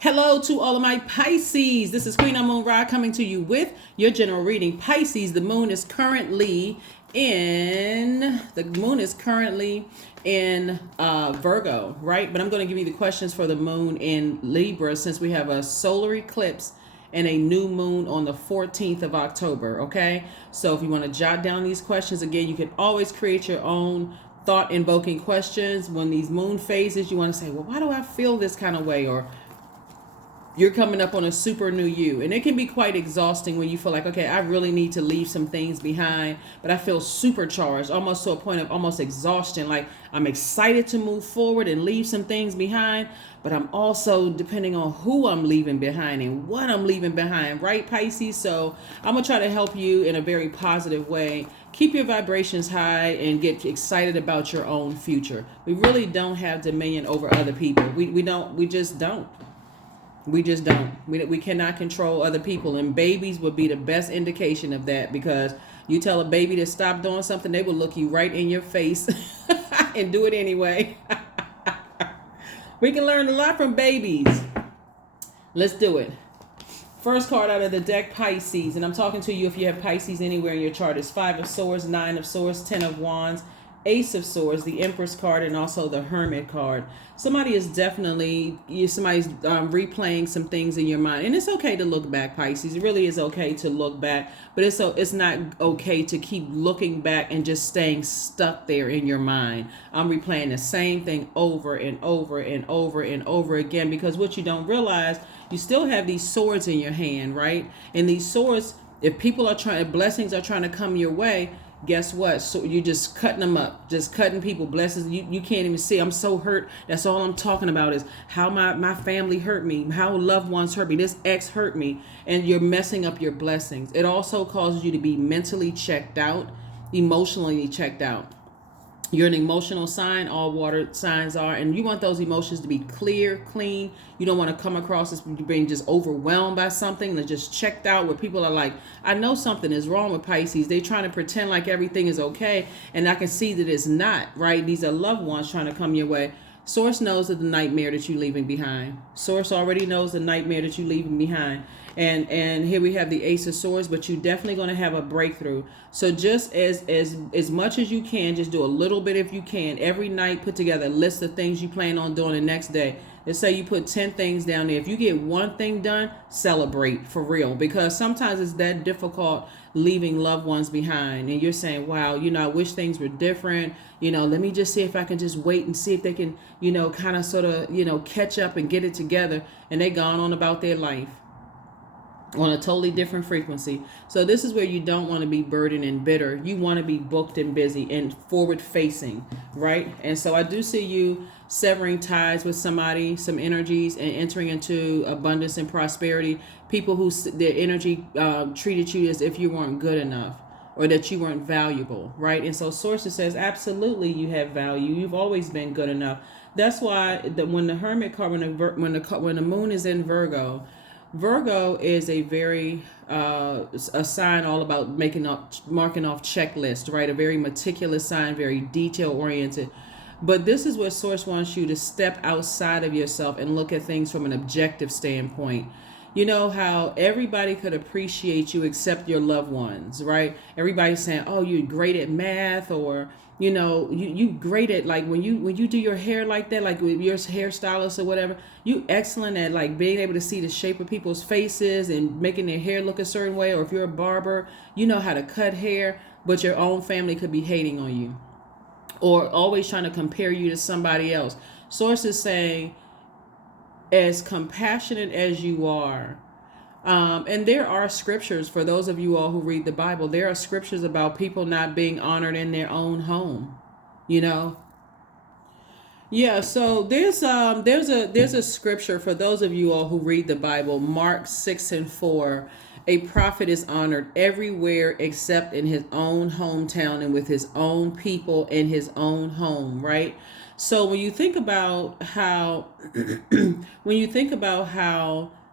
Hello to all of my Pisces. This is Queen Amun Ra coming to you with your general reading. Pisces, the moon is currently in Virgo, right? But I'm going to give you the questions for the moon in Libra since we have a solar eclipse and a new moon on the 14th of October, okay? So if you want to jot down these questions, again, you can always create your own thought invoking questions. When these moon phases, you want to say, well, why do I feel this kind of way? Or you're coming up on a super new you. And it can be quite exhausting when you feel like, okay, I really need to leave some things behind, but I feel supercharged, almost to a point of almost exhaustion. Like I'm excited to move forward and leave some things behind, but I'm also depending on who I'm leaving behind and what I'm leaving behind, right, Pisces? So I'm going to try to help you in a very positive way. Keep your vibrations high and get excited about your own future. We really don't have dominion over other people. We just don't. We just don't. We cannot control other people. And babies would be the best indication of that, because you tell a baby to stop doing something, they will look you right in your face and do it anyway. We can learn a lot from babies. Let's do it. First card out of the deck, Pisces. And I'm talking to you if you have Pisces anywhere in your chart. It's 5 of Swords, 9 of Swords, 10 of Wands, Ace of Swords, the Empress card, and also the Hermit card. Somebody's replaying some things in your mind. And it's okay to look back, Pisces. It really is okay to look back. But it's not okay to keep looking back and just staying stuck there in your mind. I'm replaying the same thing over and over and over and over again, because what you don't realize, you still have these swords in your hand, right? And these swords, if blessings are trying to come your way, guess what? So you're just cutting them up, just cutting people blessings. You can't even see. I'm so hurt. That's all I'm talking about is how my family hurt me, how loved ones hurt me, this ex hurt me, and you're messing up your blessings. It also causes you to be mentally checked out, emotionally checked out. You're an emotional sign. All water signs are. And you want those emotions to be clear, clean. You don't want to come across as being just overwhelmed by something that's just checked out, where people are like, I know something is wrong with Pisces. They're trying to pretend like everything is okay. And I can see that it's not, right? These are loved ones trying to come your way. Source knows that the nightmare that you're leaving behind. Source already knows the nightmare that you're leaving behind. And here we have the Ace of Swords, but you're definitely going to have a breakthrough. So just as much as you can, just do a little bit if you can. Every night, put together a list of things you plan on doing the next day. Let's say you put 10 things down there. If you get one thing done, celebrate for real, because sometimes it's that difficult leaving loved ones behind. And you're saying, wow, I wish things were different. Let me just see if I can just wait and see if they can, kind of sort of, catch up and get it together. And they gone on about their life on a totally different frequency. So this is where you don't want to be burdened and bitter. You want to be booked and busy and forward facing, right? And so I do see you severing ties with somebody, some energies, and entering into abundance and prosperity. People who their energy treated you as if you weren't good enough, or that you weren't valuable, right? And so Sources says, absolutely, you have value. You've always been good enough. That's why when the Hermit card, when the moon is in Virgo, Virgo is a very a sign all about marking off checklists, right? A very meticulous sign, very detail oriented. But this is where Source wants you to step outside of yourself and look at things from an objective standpoint. You know how everybody could appreciate you except your loved ones, right? Everybody's saying, oh, you're great at math, or you great at, like, when you do your hair like that, like with your hairstylist or whatever, you excellent at like being able to see the shape of people's faces and making their hair look a certain way. Or if you're a barber, you know how to cut hair, but your own family could be hating on you or always trying to compare you to somebody else. Source is saying, as compassionate as you are, and there are scriptures for those of you all who read the Bible. There are scriptures about people not being honored in their own home. Yeah. So there's a scripture for those of you all who read the Bible. Mark 6:4. A prophet is honored everywhere except in his own hometown and with his own people in his own home. Right. So when you think about how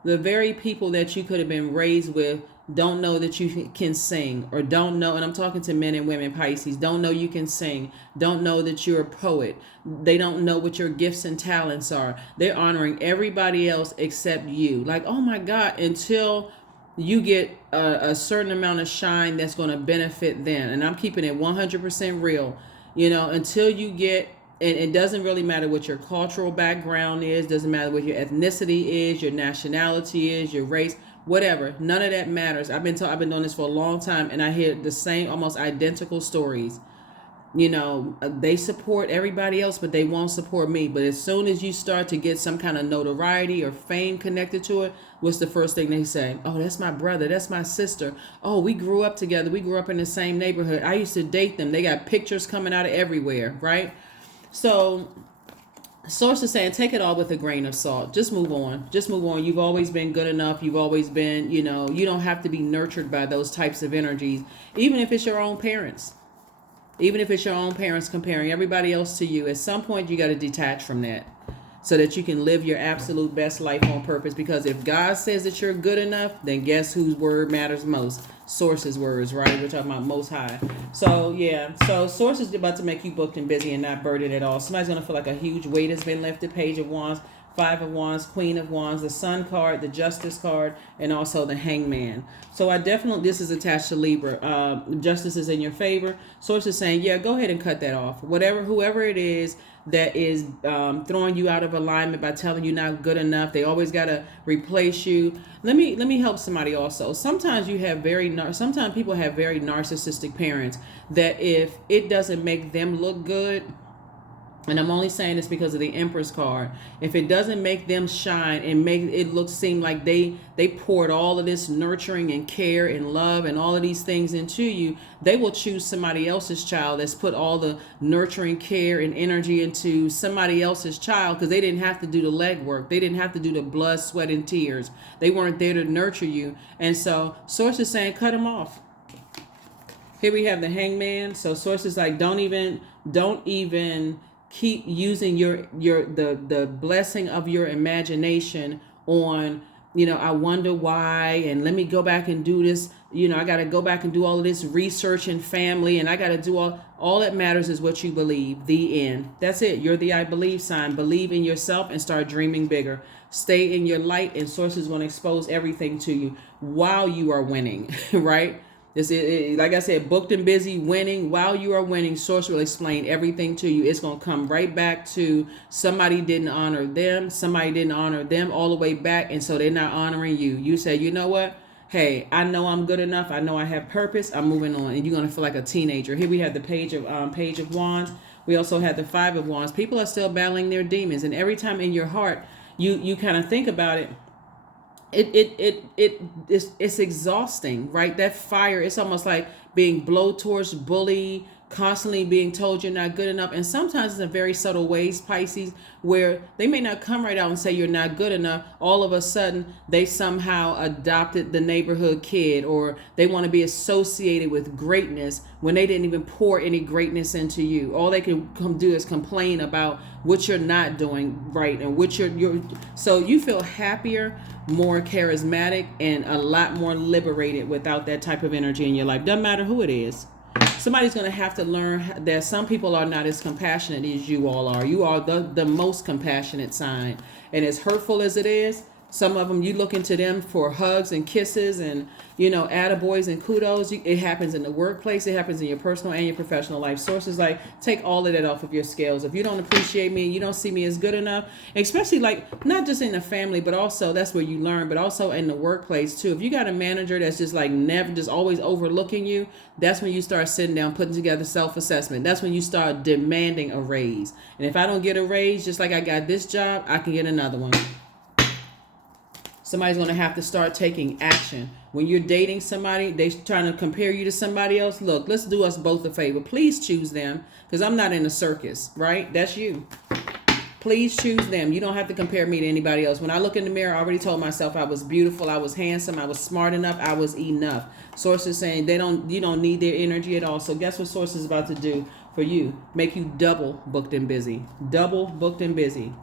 the very people that you could have been raised with don't know that you can sing, or don't know, and I'm talking to men and women, Pisces, don't know you can sing, don't know that you're a poet, they don't know what your gifts and talents are. They're honoring everybody else except you. Like, oh my God, until you get a certain amount of shine that's going to benefit them. And I'm keeping it 100% real, until you get, and it doesn't really matter what your cultural background is, doesn't matter what your ethnicity is, your nationality is, your race, whatever. None of that matters. I've been doing this for a long time, and I hear the same, almost identical stories. They support everybody else, but they won't support me. But as soon as you start to get some kind of notoriety or fame connected to it, what's the first thing they say? Oh, that's my brother. That's my sister. Oh, we grew up together. We grew up in the same neighborhood. I used to date them. They got pictures coming out of everywhere, right? So source is saying, take it all with a grain of salt. Just move on. Just move on. You've always been good enough. You've always been, you don't have to be nurtured by those types of energies, even if it's your own parents. Even if it's your own parents comparing everybody else to you, at some point you got to detach from that so that you can live your absolute best life on purpose. Because if God says that you're good enough, then guess whose word matters most? Source's words, right? We're talking about Most High. So yeah, so Source is about to make you booked and busy and not burdened at all. Somebody's going to feel like a huge weight has been lifted. Page of Wands, Five of Wands, Queen of Wands, the Sun card, the Justice card, and also the Hangman. So I definitely, this is attached to Libra. Justice is in your favor. Source is saying, yeah, go ahead and cut that off. Whoever it is that is throwing you out of alignment by telling you not good enough, they always got to replace you. Let me help somebody also. Sometimes sometimes people have very narcissistic parents that if it doesn't make them look good, and I'm only saying this because of the Empress card, if it doesn't make them shine and make it seem like they poured all of this nurturing and care and love and all of these things into you, they will choose somebody else's child that's put all the nurturing care and energy into somebody else's child, because they didn't have to do the legwork. They didn't have to do the blood, sweat, and tears. They weren't there to nurture you. And so Source is saying, cut them off. Here we have the Hangman. So Source is like, don't even keep using the blessing of your imagination on, I wonder why, and let me go back and do this, I got to go back and do all of this research and family, and I got to do all that matters is what you believe. The end. That's it. You're the I believe sign. Believe in yourself and start dreaming bigger. Stay in your light, and Source is going to expose everything to you while you are winning, right? Like I said, booked and busy, winning. While you are winning, Source will explain everything to you. It's going to come right back to somebody didn't honor them. Somebody didn't honor them all the way back. And so they're not honoring you. You say, you know what? Hey, I know I'm good enough. I know I have purpose. I'm moving on. And you're going to feel like a teenager. Here we have the Page of Wands. We also have the Five of Wands. People are still battling their demons. And every time in your heart, you kind of think about it. It's exhausting, right? That fire, it's almost like being blowtorch, bully, constantly being told you're not good enough. And sometimes it's in very subtle ways, Pisces, where they may not come right out and say you're not good enough. All of a sudden, they somehow adopted the neighborhood kid, or they want to be associated with greatness when they didn't even pour any greatness into you. All they can come do is complain about what you're not doing right and what you're so you feel happier, more charismatic, and a lot more liberated without that type of energy in your life. Doesn't matter who it is. Somebody's going to have to learn that some people are not as compassionate as you all are. You are the most compassionate sign. And as hurtful as it is, some of them, you look into them for hugs and kisses and, attaboys and kudos. It happens in the workplace. It happens in your personal and your professional life. Sources like, take all of that off of your scales. If you don't appreciate me, you don't see me as good enough, especially like not just in the family, but also that's where you learn, but also in the workplace too. If you got a manager that's just like never, just always overlooking you, that's when you start sitting down, putting together self-assessment. That's when you start demanding a raise. And if I don't get a raise, just like I got this job, I can get another one. Somebody's going to have to start taking action. When you're dating somebody, they're trying to compare you to somebody else. Look, let's do us both a favor. Please choose them, because I'm not in a circus, right? That's you. Please choose them. You don't have to compare me to anybody else. When I look in the mirror, I already told myself I was beautiful, I was handsome, I was smart enough, I was enough. Source is saying you don't need their energy at all. So guess what Source is about to do for you? Make you double booked and busy. Double booked and busy.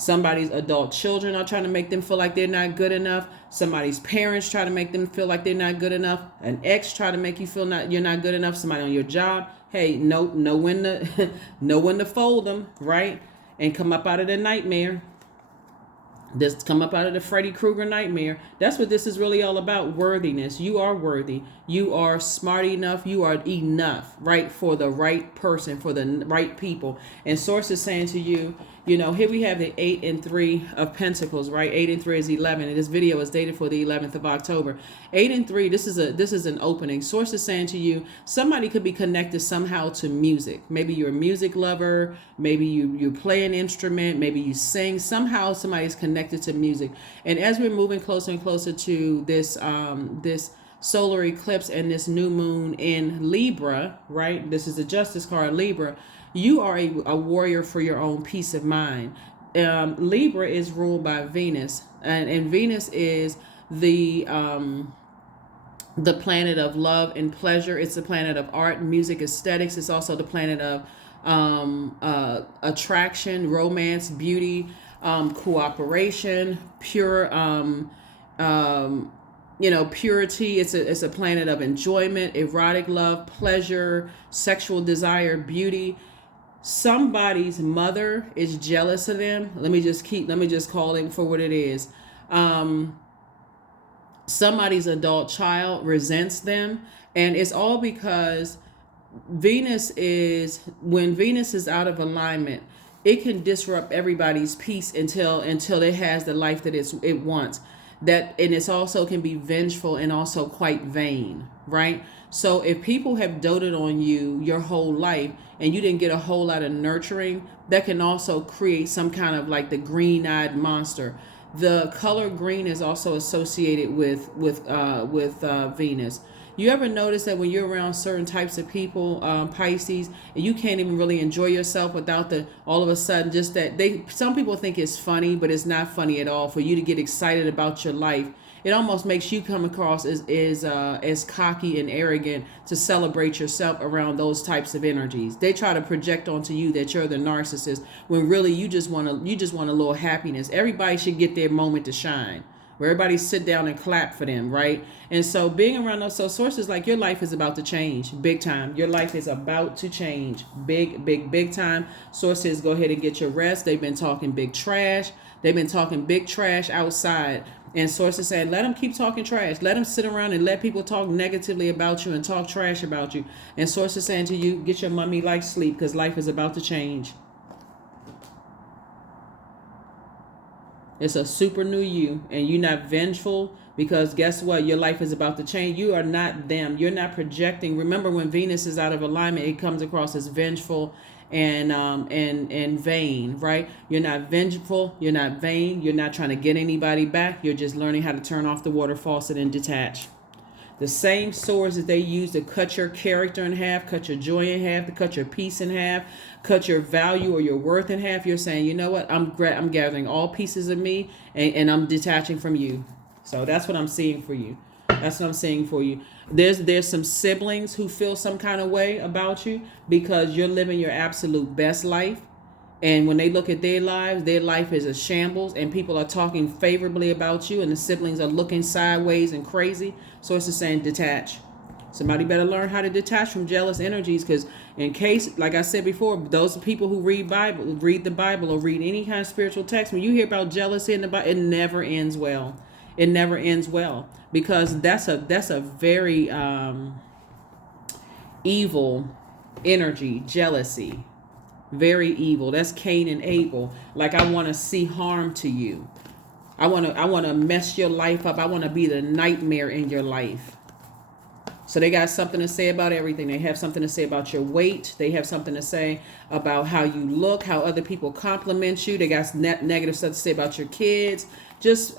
Somebody's adult children are trying to make them feel like they're not good enough. Somebody's parents try to make them feel like they're not good enough. An ex try to make you feel you're not good enough. Somebody on your job, hey, know when to know when to fold them, right? And come up out of the nightmare. Just come up out of the Freddy Krueger nightmare. That's what this is really all about. Worthiness. You are worthy. You are smart enough. You are enough, right? For the right person, for the right people. And Source is saying to you, you know, here we have the 8 and 3 of Pentacles, right? 8 and 3 is 11. And this video is dated for the 11th of October. 8 and 3, this is an opening. Source is saying to you, somebody could be connected somehow to music. Maybe you're a music lover. Maybe you play an instrument. Maybe you sing. Somehow somebody's connected to music. And as we're moving closer and closer to this solar eclipse and this new moon in Libra, right? This is the Justice card, Libra. You are a warrior for your own peace of mind. Libra is ruled by Venus, and Venus is the planet of love and pleasure. It's the planet of art, music, aesthetics. It's also the planet of attraction, romance, beauty, cooperation, pure, purity. It's a planet of enjoyment, erotic love, pleasure, sexual desire, beauty. Somebody's mother is jealous of them. Let me just call it for what it is. Somebody's adult child resents them. And it's all because when Venus is out of alignment, it can disrupt everybody's peace until it has the life that it wants. And it's also can be vengeful and also quite vain, right? So if people have doted on you your whole life and you didn't get a whole lot of nurturing, that can also create some kind of like the green-eyed monster. The color green is also associated with Venus. You ever notice that when you're around certain types of people, Pisces, and you can't even really enjoy yourself without all of a sudden just that some people think it's funny, but it's not funny at all for you to get excited about your life. It almost makes you come across as cocky and arrogant to celebrate yourself around those types of energies. They try to project onto you that you're the narcissist when really you just want a little happiness. Everybody should get their moment to shine, where everybody sit down and clap for them, right? And so being around those sources, like your life is about to change big time. Your life is about to change big time. Sources, go ahead and get your rest. They've been talking big trash. They've been talking big trash outside. And Sources saying, let them keep talking trash. Let them sit around and let people talk negatively about you and talk trash about you. And Sources saying to you, get your mummy-like sleep because life is about to change. It's a super new you, and you're not vengeful because guess what? Your life is about to change. You are not them. You're not projecting. Remember, when Venus is out of alignment, it comes across as vengeful and vain, right? You're not vengeful. You're not vain. You're not trying to get anybody back. You're just learning how to turn off the water faucet and detach. The same swords that they use to cut your character in half, cut your joy in half, to cut your peace in half, cut your value or your worth in half. You're saying, you know what? I'm gathering all pieces of me and I'm detaching from you. So that's what I'm seeing for you. That's what I'm saying for you. There's some siblings who feel some kind of way about you because you're living your absolute best life. And when they look at their life is a shambles, and people are talking favorably about you, and the siblings are looking sideways and crazy. So it's just saying detach. Somebody better learn how to detach from jealous energies, because in case, like I said before, those people who read the Bible or read any kind of spiritual text, when you hear about jealousy in the Bible, it never ends well. It never ends well, because that's a very evil energy, jealousy. Very evil. That's Cain and Abel. Like, I want to see harm to you. I want to mess your life up. I want to be the nightmare in your life. So they got something to say about everything. They have something to say about your weight. They have something to say about how you look, how other people compliment you. They got negative stuff to say about your kids. Just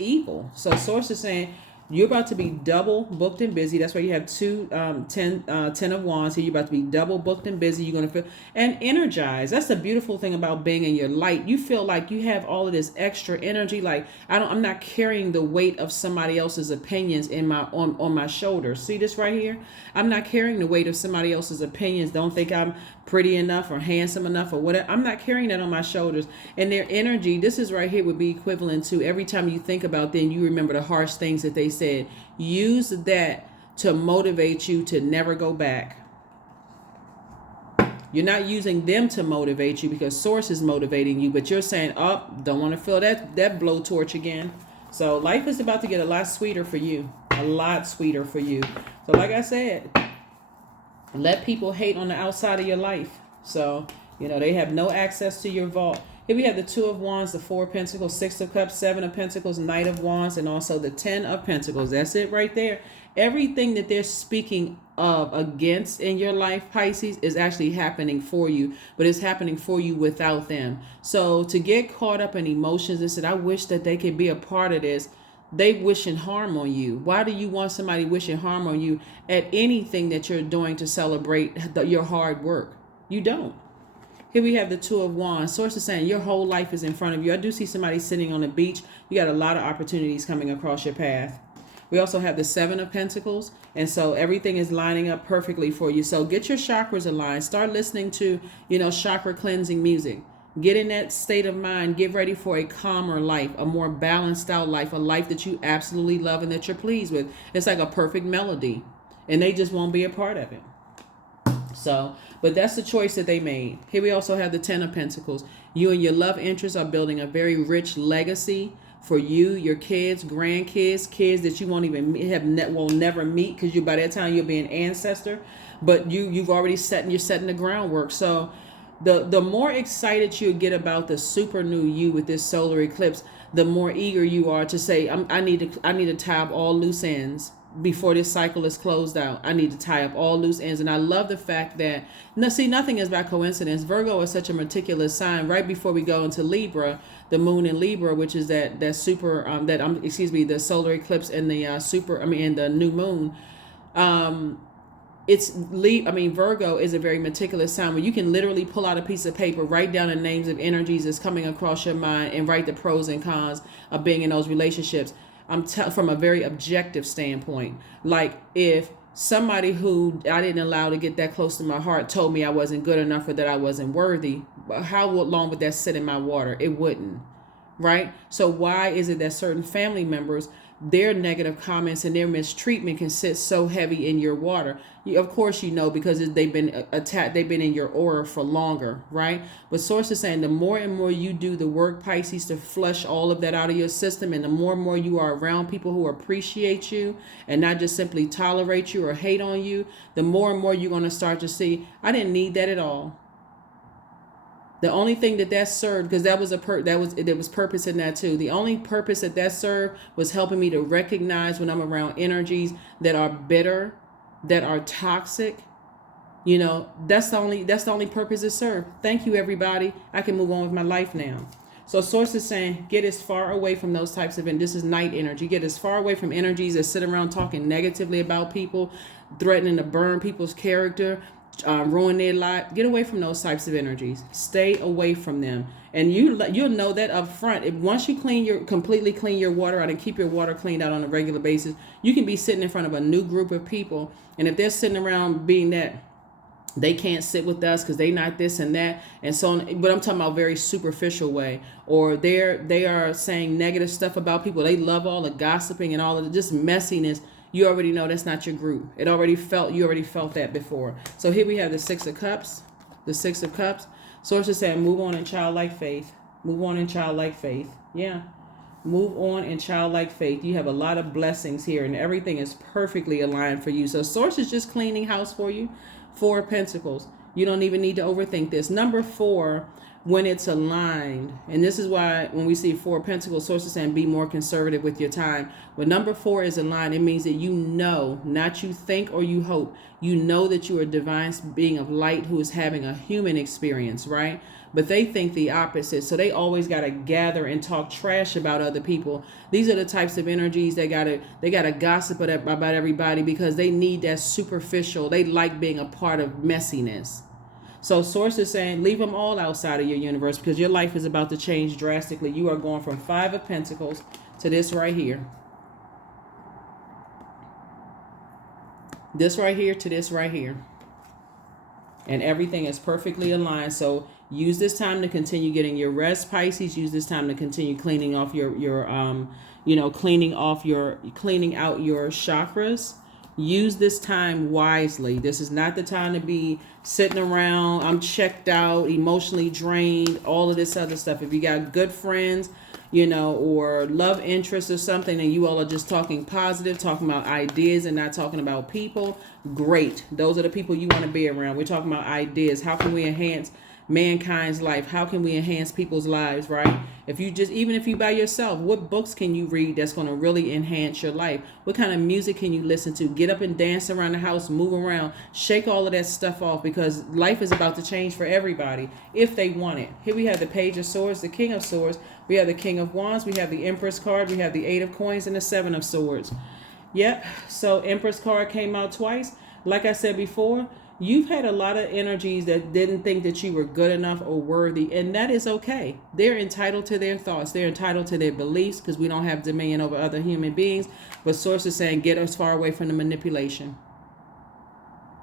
evil. So Source is saying, you're about to be double booked and busy. That's why you have 10 of Wands here. You're about to be double booked and busy. You're going to feel and energized. That's the beautiful thing about being in your light. You feel like you have all of this extra energy. Like, I'm not carrying the weight of somebody else's opinions on my shoulders. See this right here? I'm not carrying the weight of somebody else's opinions. Don't think I'm pretty enough or handsome enough or whatever. I'm not carrying that on my shoulders. And their energy, this is right here, would be equivalent to every time you think about them, you remember the harsh things that they said. Use that to motivate you to never go back. You're not using them to motivate you because source is motivating you, but you're saying, oh, don't want to feel that blowtorch again. So life is about to get a lot sweeter for you. A lot sweeter for you. So like I said, let people hate on the outside of your life. So, they have no access to your vault. Here we have the 2 of Wands, the 4 of Pentacles, 6 of Cups, 7 of Pentacles, Knight of Wands, and also the 10 of Pentacles. That's it right there. Everything that they're speaking of against in your life, Pisces, is actually happening for you, but it's happening for you without them. So to get caught up in emotions and say, I wish that they could be a part of this, they wishing harm on you. Why do you want somebody wishing harm on you at anything that you're doing to celebrate your hard work? You don't. Here we have the 2 of Wands. Source is saying your whole life is in front of you. I do see somebody sitting on the beach. You got a lot of opportunities coming across your path. We also have the 7 of Pentacles. And so everything is lining up perfectly for you. So get your chakras aligned. Start listening to, chakra cleansing music. Get in that state of mind. Get ready for a calmer life, a more balanced out life, a life that you absolutely love and that you're pleased with. It's like a perfect melody. And they just won't be a part of it. So, but that's the choice that they made. Here we also have the 10 of Pentacles. You and your love interests are building a very rich legacy for you, your kids, grandkids, kids that you won't even will never meet because by that time you'll be an ancestor. But you've already you're setting the groundwork. So the more excited you get about the super new you with this solar eclipse, the more eager you are to say, I need to tie up all loose ends. Before this cycle is closed out, I need to tie up all loose ends. And I love the fact that, nothing is by coincidence. Virgo is such a meticulous sign. Right before we go into Libra, the moon in Libra, which is the solar eclipse and the new moon. Virgo is a very meticulous sign where you can literally pull out a piece of paper, write down the names of energies that's coming across your mind, and write the pros and cons of being in those relationships. From a very objective standpoint. Like if somebody who I didn't allow to get that close to my heart told me I wasn't good enough or that I wasn't worthy, how long would that sit in my water? It wouldn't, right? So why is it that certain family members, their negative comments and their mistreatment can sit so heavy in your water? Of course, because they've been attacked, they've been in your aura for longer, right? But source is saying the more and more you do the work, Pisces, to flush all of that out of your system, and the more and more you are around people who appreciate you and not just simply tolerate you or hate on you, the more and more you're going to start to see, I didn't need that at all. The only thing that served, because there was purpose in that too. The only purpose that served was helping me to recognize when I'm around energies that are bitter, that are toxic. That's the only purpose it served. Thank you, everybody. I can move on with my life now. So source is saying, get as far away from those types of, this is night energy. Get as far away from energies that sit around talking negatively about people, threatening to burn people's character, ruin their life. Get away from those types of energies. Stay away from them, and you'll know that up front. Once you completely clean your water out and keep your water cleaned out on a regular basis, you can be sitting in front of a new group of people, and if they're sitting around being that they can't sit with us because they not this and that and so on, but I'm talking about very superficial way, or they are saying negative stuff about people. They love all the gossiping and all of the just messiness. You already know that's not your group. You already felt that before. So here we have the 6 of Cups. The 6 of Cups. Source is saying, move on in childlike faith. Move on in childlike faith. Yeah. Move on in childlike faith. You have a lot of blessings here, and everything is perfectly aligned for you. So source is just cleaning house for you. 4 of Pentacles. You don't even need to overthink this. Number 4, when it's aligned, and this is why when we see 4 of Pentacles, source is saying be more conservative with your time. When number 4 is aligned, it means that not you think or you hope, that you are a divine being of light who is having a human experience, right? But they think the opposite. So they always got to gather and talk trash about other people. These are the types of energies they got to gossip about everybody because they need that superficial. They like being a part of messiness. So source is saying, leave them all outside of your universe because your life is about to change drastically. You are going from 5 of Pentacles to this right here. This right here to this right here. and everything is perfectly aligned. So use this time to continue getting your rest, Pisces. Use this time to continue cleaning off cleaning out your chakras. Use this time wisely. This is not the time to be sitting around, I'm checked out, emotionally drained, all of this other stuff. If you got good friends, or love interest or something, and you all are just talking positive, talking about ideas and not talking about people, great. Those are the people you want to be around. We're talking about ideas. How can we enhance mankind's life? How can we enhance people's lives, right? Even if you by yourself, what books can you read that's going to really enhance your life? What kind of music can you listen to? Get up and dance around the house, move around, shake all of that stuff off, because life is about to change for everybody if they want it. Here we have the Page of Swords, the King of Swords, we have the King of Wands, we have the Empress card, we have the Eight of Coins, and the Seven of Swords. Yep, so Empress card came out twice. Like I said before, you've had a lot of energies that didn't think that you were good enough or worthy, and that is okay. They're entitled to their thoughts. They're entitled to their beliefs, because we don't have dominion over other human beings. But Source is saying, get as far away from the manipulation.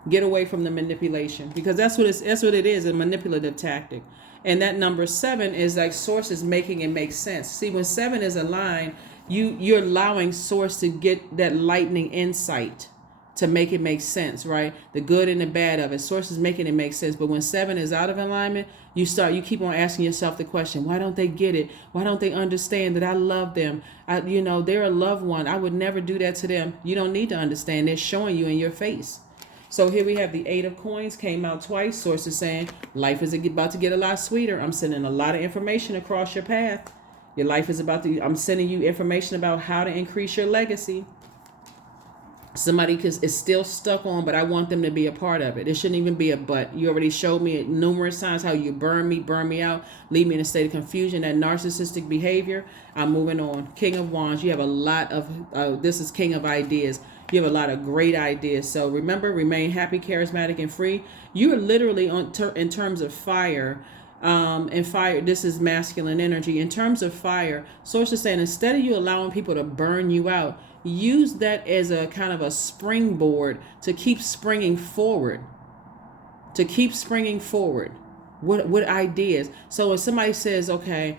Get away from the manipulation, because that's what it is, a manipulative tactic. And that number 7 is like Source is making it make sense. See, when 7 is aligned, you're allowing Source to get that lightning insight to make it make sense, right? The good and the bad of it. Source is making it make sense. But when 7 is out of alignment, you keep on asking yourself the question, why don't they get it? Why don't they understand that I love them? They're a loved one. I would never do that to them. You don't need to understand. They're showing you in your face. So here we have the Eight of Coins, came out twice. Source is saying life is about to get a lot sweeter. I'm sending a lot of information across your path. Your life is I'm sending you information about how to increase your legacy. Somebody is still stuck on, but I want them to be a part of it. It shouldn't even be a but. You already showed me numerous times how you burn me out, leave me in a state of confusion, that narcissistic behavior. I'm moving on. King of Wands, you have a lot of, this is King of Ideas. You have a lot of great ideas. So remember, remain happy, charismatic, and free. You are literally in terms of fire. And fire, this is masculine energy. In terms of fire, Source is saying, instead of you allowing people to burn you out, use that as a kind of a springboard to keep springing forward. What ideas? So if somebody says, okay,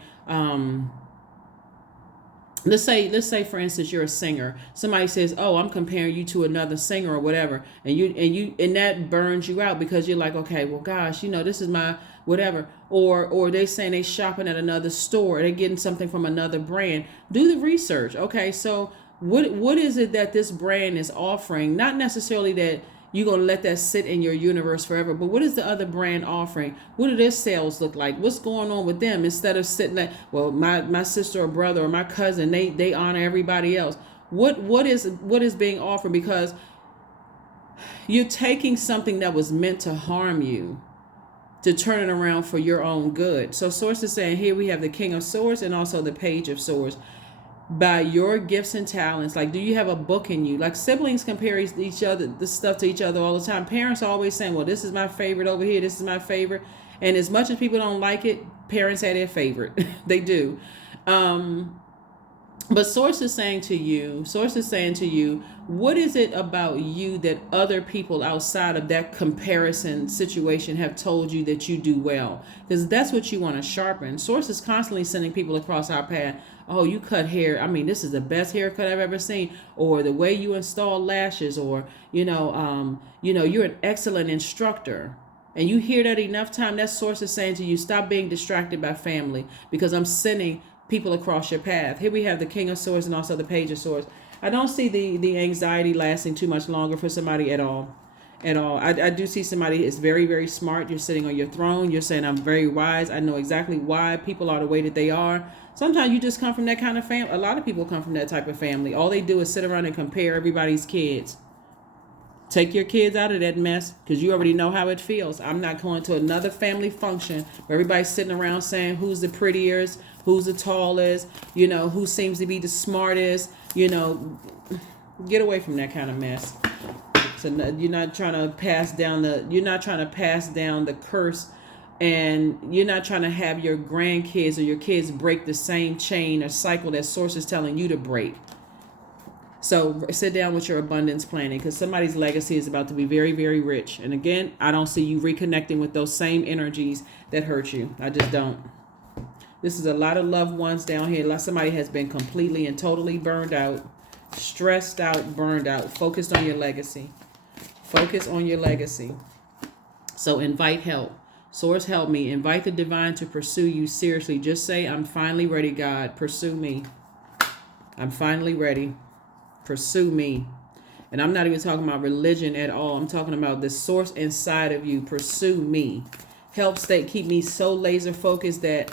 let's say for instance you're a singer. Somebody says, oh, I'm comparing you to another singer or whatever, and that burns you out, because you're like, okay, well, gosh, this is my whatever. Or they saying they shopping at another store, they're getting something from another brand. Do the research. Okay, so what is it that this brand is offering? Not necessarily that you're going to let that sit in your universe forever, but what is the other brand offering? What do their sales look like? What's going on with them? Instead of sitting there, well, my sister or brother or my cousin, they honor everybody else. What is being offered? Because you're taking something that was meant to harm you to turn it around for your own good. So Source is saying, here we have the King of Swords and also the Page of Swords. By your gifts and talents, like, do you have a book in you? Like, siblings compare each other, the stuff to each other all the time. Parents are always saying, well, this is my favorite over here, this is my favorite. And as much as people don't like it, parents have their favorite. They do. But Source is saying to you, what is it about you that other people outside of that comparison situation have told you that you do well? Because that's what you want to sharpen. Source is constantly sending people across our path. Oh, you cut hair. I mean, this is the best haircut I've ever seen. Or the way you install lashes. Or, you're an excellent instructor. And you hear that enough time, that Source is saying to you, stop being distracted by family, because I'm sending people across your path. Here we have the King of Swords and also the Page of Swords. I don't see the anxiety lasting too much longer for somebody at all. I do see somebody is very, very smart. You're sitting on your throne. You're saying, I'm very wise. I know exactly why people are the way that they are. Sometimes you just come from that kind of family. A lot of people come from that type of family. All they do is sit around and compare everybody's kids. Take your kids out of that mess, because you already know how it feels. I'm not going to another family function where everybody's sitting around saying who's the prettiest, who's the tallest, who seems to be the smartest. Get away from that kind of mess. So you're not trying to pass down the curse, and you're not trying to have your grandkids or your kids break the same chain or cycle that Source is telling you to break. So sit down with your abundance planning, because somebody's legacy is about to be very, very rich. And again, I don't see you reconnecting with those same energies that hurt you. I just don't. This is a lot of loved ones down here. Like somebody has been completely and totally burned out, stressed out, burned out. Focused on your legacy. Focus on your legacy. So invite help. Source, help me. Invite the divine to pursue you seriously. Just say, I'm finally ready, God. Pursue me. I'm finally ready. Pursue me. And I'm not even talking about religion at all. I'm talking about the source inside of you. Pursue me. Help keep me so laser focused that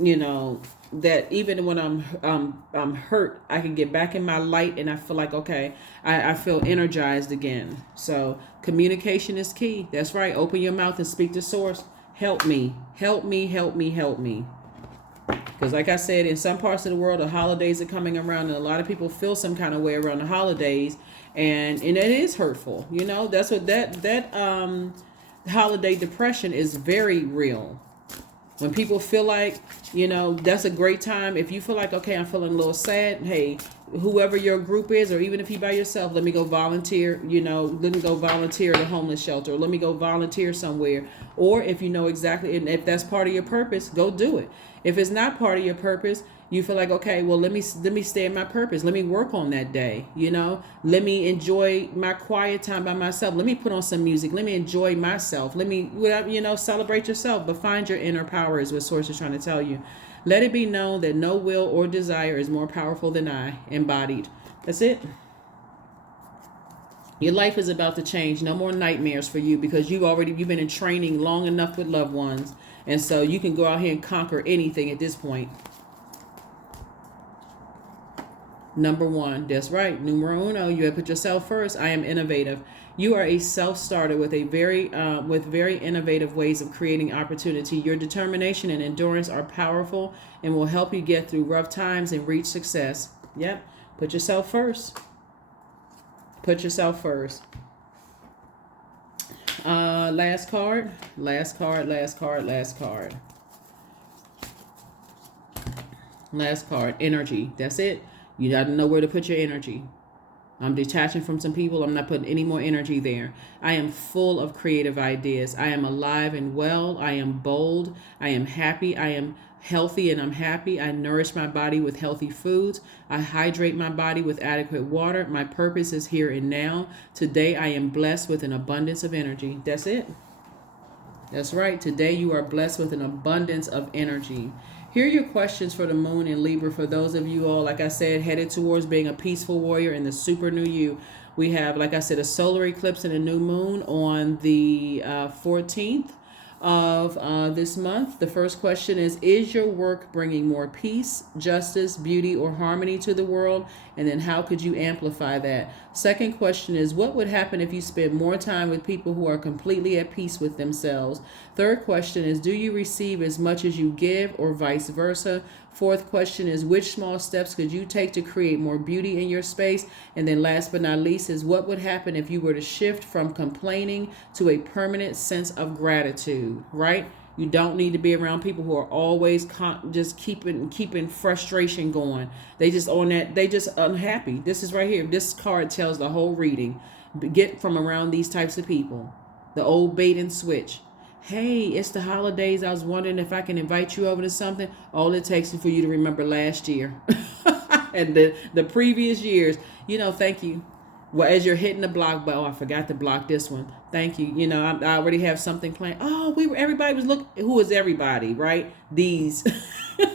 you know, that even when I'm hurt, I can get back in my light, and I feel like, okay, I feel energized again. So communication is key. That's right. Open your mouth and speak to source. Help me. Help me. Help me. Help me. Because like I said, in some parts of the world, the holidays are coming around, and a lot of people feel some kind of way around the holidays, and it is hurtful. You know, that's what that holiday depression is very real. When people feel like, you know, that's a great time. If you feel like, okay, I'm feeling a little sad, hey, whoever your group is, or even if you by yourself, let me go volunteer, you know, let me go volunteer at a homeless shelter, or let me go volunteer somewhere. Or if you know exactly, and if that's part of your purpose, go do it. If it's not part of your purpose, you feel like, okay, well, let me stay in my purpose. Let me work on that day. You know, let me enjoy my quiet time by myself. Let me put on some music. Let me enjoy myself. Let me, you know, celebrate yourself, but find your inner power is what Source is trying to tell you. Let it be known that no will or desire is more powerful than I, embodied. That's it. Your life is about to change. No more nightmares for you, because you've been in training long enough with loved ones. And so you can go out here and conquer anything at this point. Number one, that's right. Numero uno, you have put yourself first. I am innovative. You are a self-starter with very innovative ways of creating opportunity. Your determination and endurance are powerful and will help you get through rough times and reach success. Yep. Put yourself first. Put yourself first. Last card. Last card. Energy. That's it. You got to know where to put your energy. I'm detaching from some people. I'm not putting any more energy there. I am full of creative ideas. I am alive and well. I am bold. I am happy. I am healthy and I'm happy. I nourish my body with healthy foods. I hydrate my body with adequate water. My purpose is here and now. Today I am blessed with an abundance of energy. That's it. That's right. Today you are blessed with an abundance of energy. Here are your questions for the moon in Libra. For those of you all, like I said, headed towards being a peaceful warrior in the super new you. We have, like I said, a solar eclipse and a new moon on the 14th of this month. The first question is your work bringing more peace, justice, beauty, or harmony to the world? And then how could you amplify that? Second question is, what would happen if you spent more time with people who are completely at peace with themselves? Third question is, do you receive as much as you give, or vice versa? Fourth question is, which small steps could you take to create more beauty in your space? And then last but not least is, what would happen if you were to shift from complaining to a permanent sense of gratitude, right? You don't need to be around people who are always just keeping frustration going. They just unhappy. This is right here. This card tells the whole reading. Get from around these types of people. The old bait and switch. Hey, it's the holidays. I was wondering if I can invite you over to something. All it takes is for you to remember last year and the previous years. You know, thank you. Well, as you're hitting the block, but I forgot to block this one. Thank you. You know, I already have something planned. Oh, everybody was looking. Who is everybody, right? These,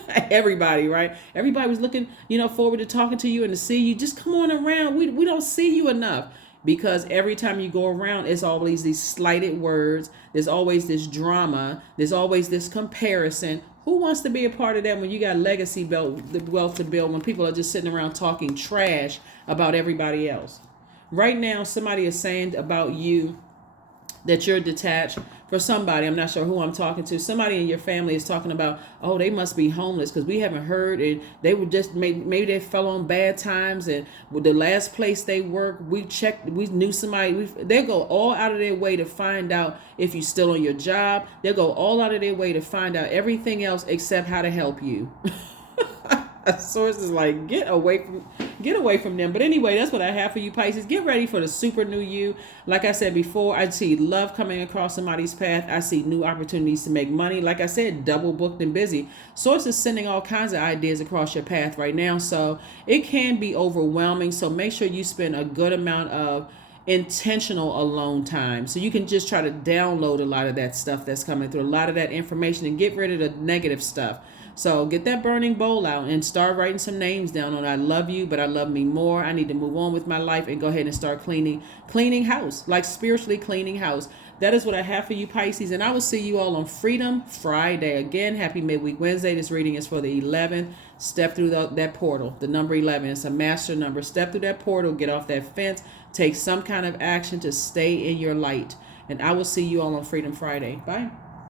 everybody, right? Everybody was looking, forward to talking to you and to see you. Just come on around. We don't see you enough. Because every time you go around, it's always these slighted words. There's always this drama. There's always this comparison. Who wants to be a part of that when you got legacy wealth to build, when people are just sitting around talking trash about everybody else? Right now, somebody is saying about you that you're detached. For somebody, I'm not sure who I'm talking to, somebody in your family is talking about, oh, they must be homeless because we haven't heard, and they were just, maybe they fell on bad times, and with the last place they worked, we checked, we knew somebody, they go all out of their way to find out if you're still on your job. They'll go all out of their way to find out everything else except how to help you. A source is like, get away from, Get away from them. But anyway, that's what I have for you, Pisces. Get ready for the super new you. Like I said before, I see love coming across somebody's path. I see new opportunities to make money. Like I said, double booked and busy. Source is sending all kinds of ideas across your path right now. So it can be overwhelming. So make sure you spend a good amount of intentional alone time, so you can just try to download a lot of that stuff that's coming through, a lot of that information, and get rid of the negative stuff. So get that burning bowl out and start writing some names down on I love you, but I love me more. I need to move on with my life, and go ahead and start cleaning house, like spiritually cleaning house. That is what I have for you, Pisces, and I will see you all on Freedom Friday. Again, happy Midweek Wednesday. This reading is for the 11th. Step through that portal, the number 11. It's a master number. Step through that portal, get off that fence, take some kind of action to stay in your light. And I will see you all on Freedom Friday. Bye.